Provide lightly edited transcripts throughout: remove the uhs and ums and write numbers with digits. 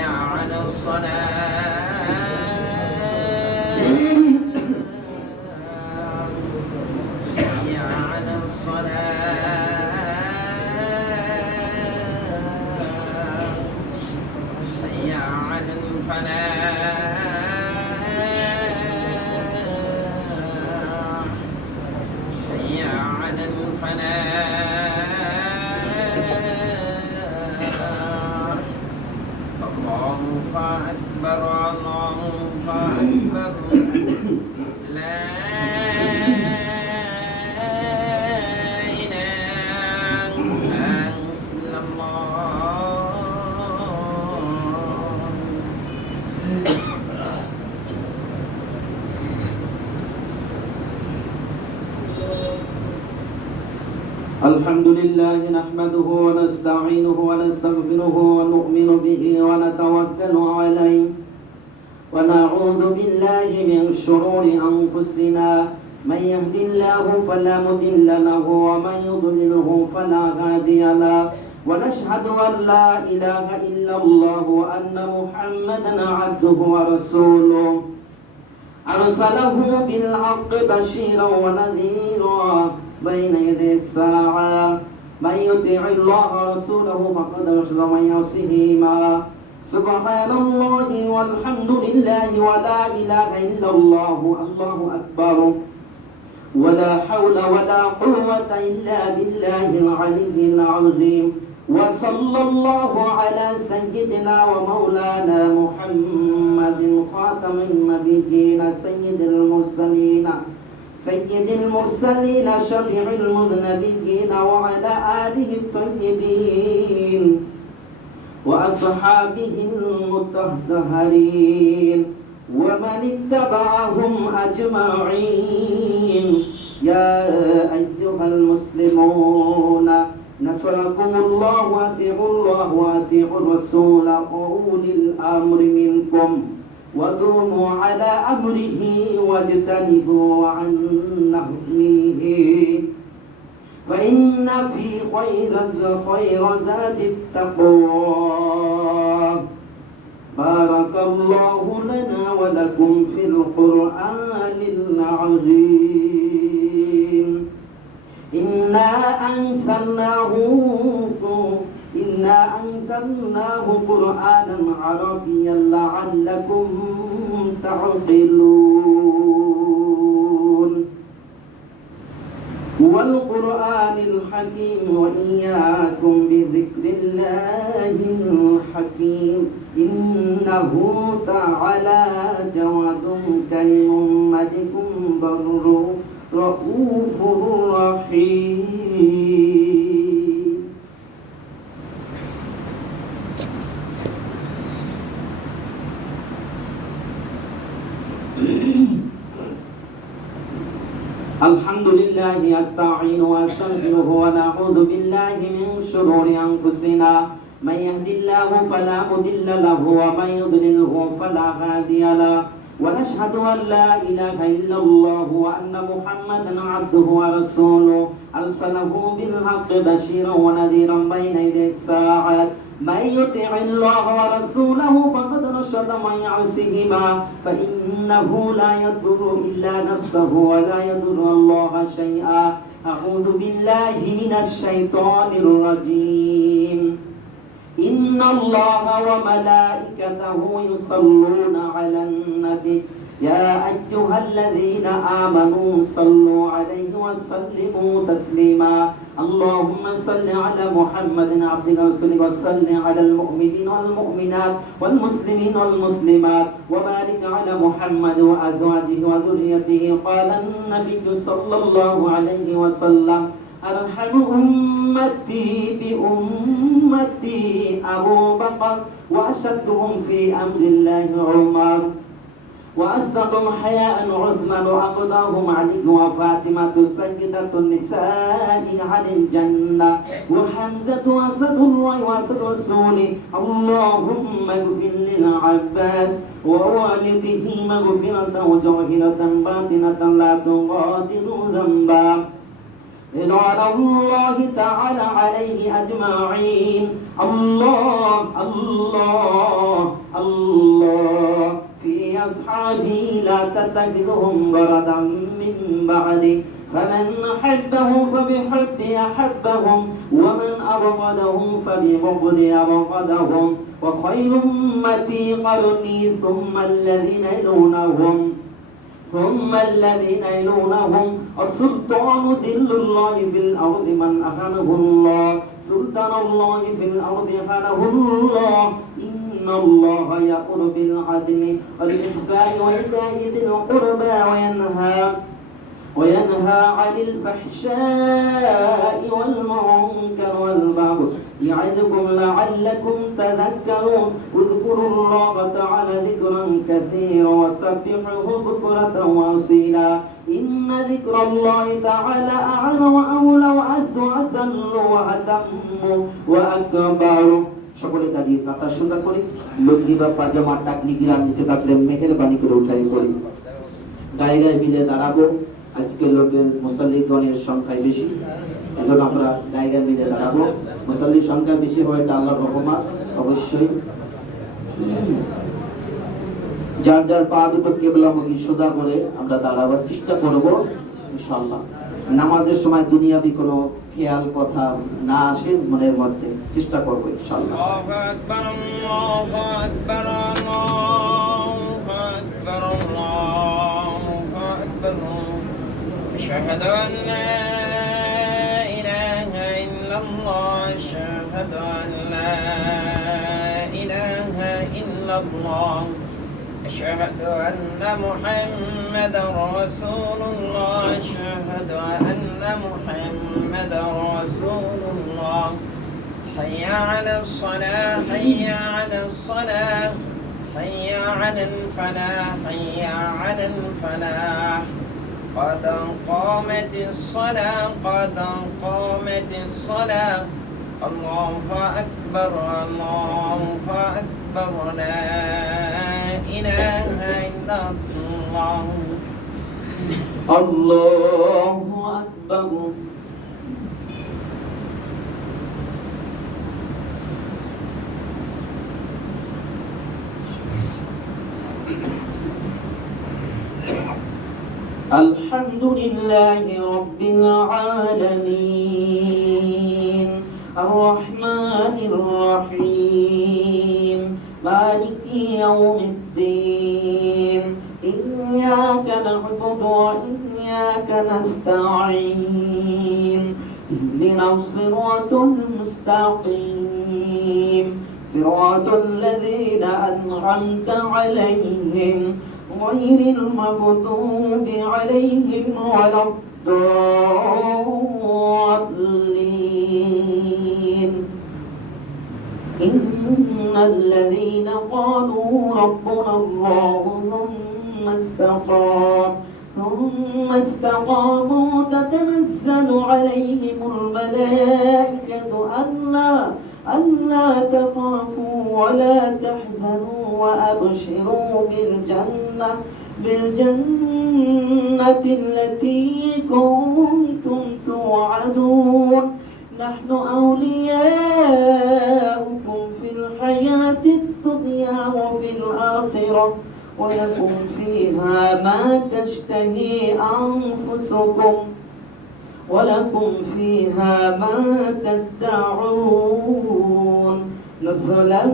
على الصلاة حي على الصلاة حي على الفلاح حي على الفلاح الله أكبر الله أكبر لا إله إلا الله. الحمد لله نحمده ونستعينه ونستغفره ونؤمن به ونتوكل عليه ونعوذ بالله من شرور أنفسنا من يهد الله فلا مضل له ومن يضلله فلا هادي له ونشهد أن لا إله إلا الله وأن محمدا عبده ورسوله أرسله بالحق بشيرا ونذيرا بين يدي الساعة من يطع الله ورسوله فقد رشد ومن يعصهما سبحان الله والحمد لله ولا إله إلا الله الله أكبر ولا حول ولا قوة إلا بالله العلي العظيم وصلى الله على سيدنا ومولانا محمد خاتم النبيين سيد المرسلين شفيع المذنبين وعلى آله الطيبين وأصحابه المطهرين ومن اتبعهم أجمعين يا أيها المسلمون نصركم الله وأطيعوا الرسول وأولي الأمر منكم ودوموا على أمره واجتنبوا عن نهيه فإن في خير زاد التقوى بارك الله لنا ولكم في القرآن العظيم إنا أنزلناه قرآنا عربيا لعلكم تعقلون والقرآن الحكيم وإياكم بذكر الله الحكيم إنه تعالى جواد كريم ملك بر رؤوف رحيم. الحمد لله أستعين وأستغفره ونعوذ بالله من شرور أنفسنا من يهد الله فلا مضل له ومن يضلله فلا هادي له ونشهد أن لا إله إلا الله وأن محمدا عبده ورسوله أرسله بالحق بشيرا ونذيرا بين يدي الساعة من يطع الله ورسوله فقد رشد ومن يعصهما فإنه لا يضر إلا نفسه ولا يضر الله شيئا. أعوذ بالله من الشيطان الرجيم. إن الله وملائكته يصلون على النبي يا أيها الذين آمنوا صلوا عليه وسلموا تسليما. اللهم صل على محمد عبدك ورسولك وصل على المؤمنين والمؤمنات والمسلمين والمسلمات وبارك على محمد وأزواجه وذريته. قال النبي صلى الله عليه وسلم أرحم أمتي بأمتي أبو بكر وأشدهم في أمر الله عمر وأصدقهم حياء عثمان وأقضاهم علي وفاطمة سيدة النساء على الجنة وحمزة أسد الله وأسد رسوله. اللهم اغفر للعباس ووالده مغفرة ظاهرة باطنة لا تغادر ذنبا. رضوان الله تعالى عليه أجمعين. الله الله أصحابي لا تتخذهم غرضا من بعدي فمن أحبه فبحبي أحبهم ومن أبغضهم فببغضي أبغضهم وخير أمتي قرني ثم الذين يلونهم السلطان ذل الله في الأرض من أهانه الله سلطان الله في الأرض أهانه الله إن الله يأمر بالعدل والإحسان وإيتاء ذي القربى وينهى عن الفحشاء والمنكر والبغي يعظكم لعلكم تذكرون اذكروا الله تعالى ذكرا كثيرا وسبحوه بكرة وأصيلا إن ذكر الله تعالى أعلى وأولى وأسل وأتم وأكبر সকলে দাঁড়িয়ে কাতা সোজা করে লুঙ্গি বা পাজামা টাকনি গিরা নিচে থাকলে মেহেরবানি করে উঠাই করি গায়ে গায়ে মিলে দাঁড়াবো আজকে লোকের মুসাল্লিগণের সংখ্যা বেশি এজন্য আমরা গায়ে গায়ে মিলে দাঁড়াবো মুসাল্লির সংখ্যা বেশি হয় এটা আল্লাহর রহমত অবশ্যই যার যার পা দুটো কিবলামুখী সোজা করে আমরা দাঁড়াবার চেষ্টা করব ইনশাআল্লাহ নামাজের সময় দুনিয়াবি কোনো খেয়াল কথা না আসে মনের মধ্যে চেষ্টা করব ইনশাআল্লাহ আল্লাহু আকবার আল্লাহু আকবার আল্লাহু আকবার আল্লাহু আকবার আশহাদু আন লা ইলাহা ইল্লাল্লাহ আশহাদু আন লা ইলাহা ইল্লাল্লাহ أشهد أن محمدا رسول الله أشهد أن محمدا رسول الله حي على الصلاة حي على الصلاة حي على الفلاح حي على الفلاح قد قامت الصلاة قد قامت الصلاة الله أكبر الله أكبر لا إله إلا الله الله أكبر الحمد لله رب العالمين الرحمن الرحيم مالك يوم الدين إياك نعبد وإياك نستعين اهدنا الصراط المستقيم صراط الذين أنعمت عليهم غير المغضوب عليهم ولا الضالين إن الذين قالوا ربنا الله ثم استقاموا تتنزل عليهم الملائكة ألا تخافوا ولا تحزنوا وأبشروا بالجنة التي كنتم توعدون نحن أولياؤكم في الحياة الدنيا وفي الآخرة ولكم فيها ما تشتهي أنفسكم ولكم فيها ما تدعون نزلا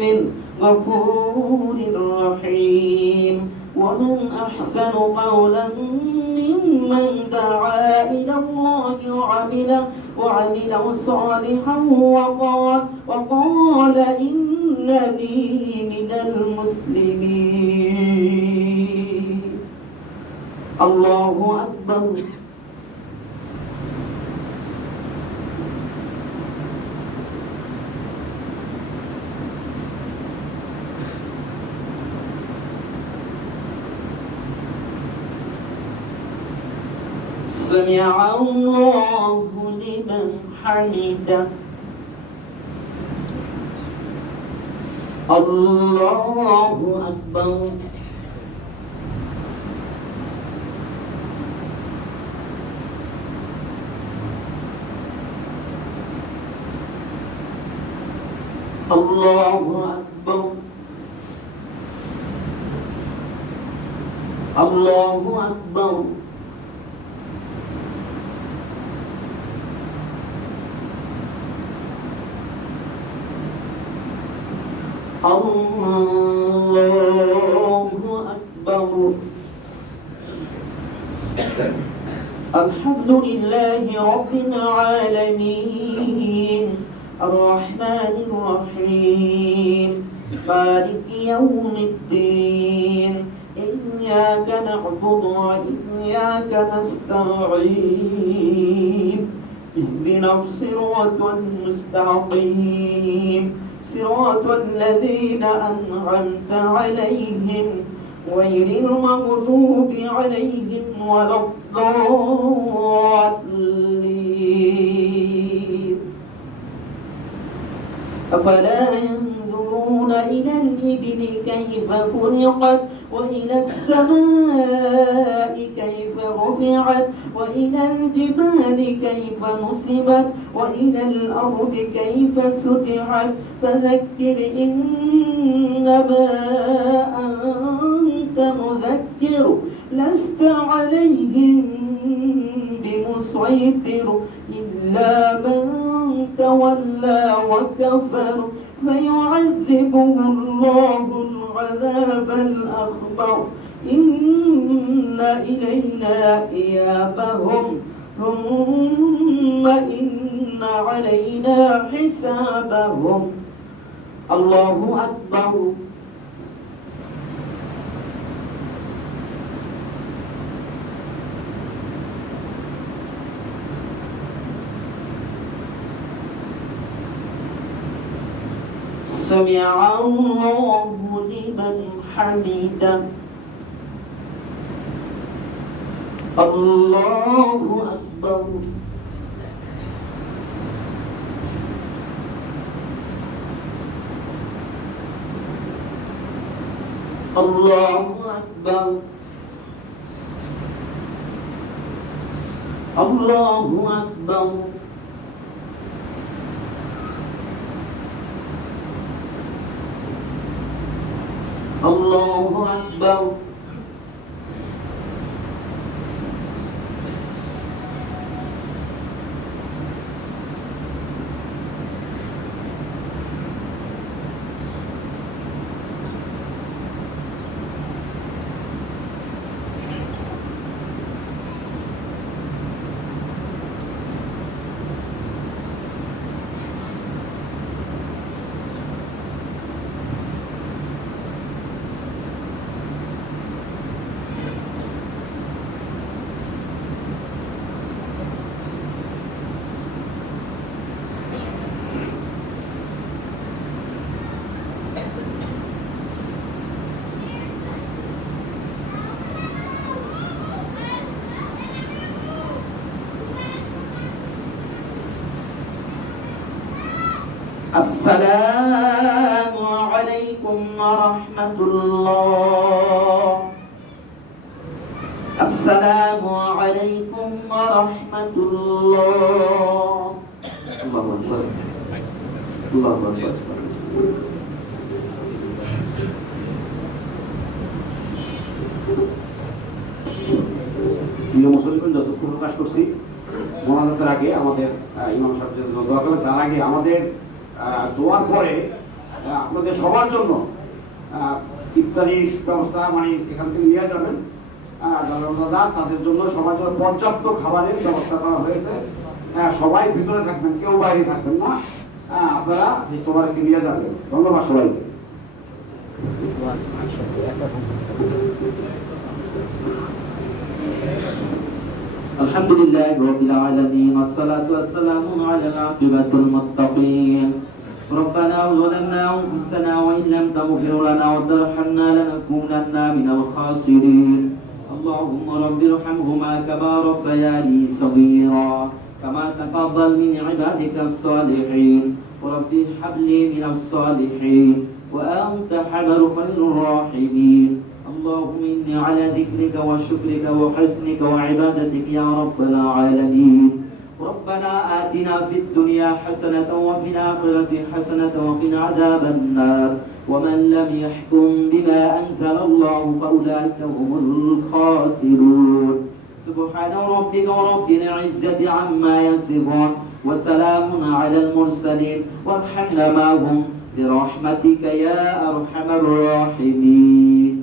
من غفور رحيم ومن أحسن قولا ممن دعا إلى الله وعمل صالحا وقال إنني من المسلمين الله أكبر سمع الله لمن حمده الله أكبر الله أكبر الله أكبر الله أكبر. الحمد لله رب العالمين الرحمن الرحيم مالك يوم الدين إياك نعبد وإياك نستعين اهدنا الصراط المستقيم صراط الذين أنعمت عليهم غير المغضوب عليهم ولا الضالين. أفلا ينظرون إلى الإبل كيف خلقت وإلى السماء كيف رفعت وإلى الجبال كيف نصبت وإلى الأرض كيف سطحت فذكر إنما أنت مذكر لست عليهم بمسيطر إلا من تولى وكفر فيعذبه الله العذاب الأكبر إن إلينا إيابهم ثم إن علينا حسابهم. الله أكبر. سمع الله لمن حمده. الله أكبر. الله أكبر. الله أكبر. الله أكبر. السلام عليكم ورحمة الله. السلام عليكم ورحمة الله. الله أكبر. الله أكبر. প্রিয় মুসলিম যতক্ষণ প্রকাশ করছি মোনাজাতের আগে আমাদের ইমাম সাহেবের জন্য দোয়া করবেন। তার আগে আমাদের দোয়ার পরে আপনাদের সবার জন্য ইফতারির ব্যবস্থা মানে এখান থেকে নিয়ে যাবেন দাদা, তাদের জন্য সবার জন্য পর্যাপ্ত খাবারের ব্যবস্থা করা হয়েছে। সবাই ভিতরে থাকবেন, কেউ বাইরে থাকবেন না। আপনারা তোমাদেরকে নিয়ে যাবেন। ধন্যবাদ সবাইকে। আলহামদুলিল্লাহি রাব্বিল আলামিন والصلاه والسلام على العاقبة المتقين. ربنا ظلمنا أنفسنا وإن لم تغفر لنا وترحمنا لنكونن من الخاسرين. اللهم رب ارحمهما كما ربياني صغيرا كما تقبل من عبادك الصالحين. ورب هب لي من الصالحين وأنت خير الراحمين. اللهم إني على ذكرك وشكرك وحسنك وعبادتك يا رب العالمين. ربنا آتنا في الدنيا حسنة وفي الآخرة حسنة وقنا عذاب النار ومن لم يحكم بما أنزل الله فأولئك هم الخاسرون سبحان ربك رب العزة عما يصفون وسلام على المرسلين وارحمنا معهم برحمتك يا أرحم الراحمين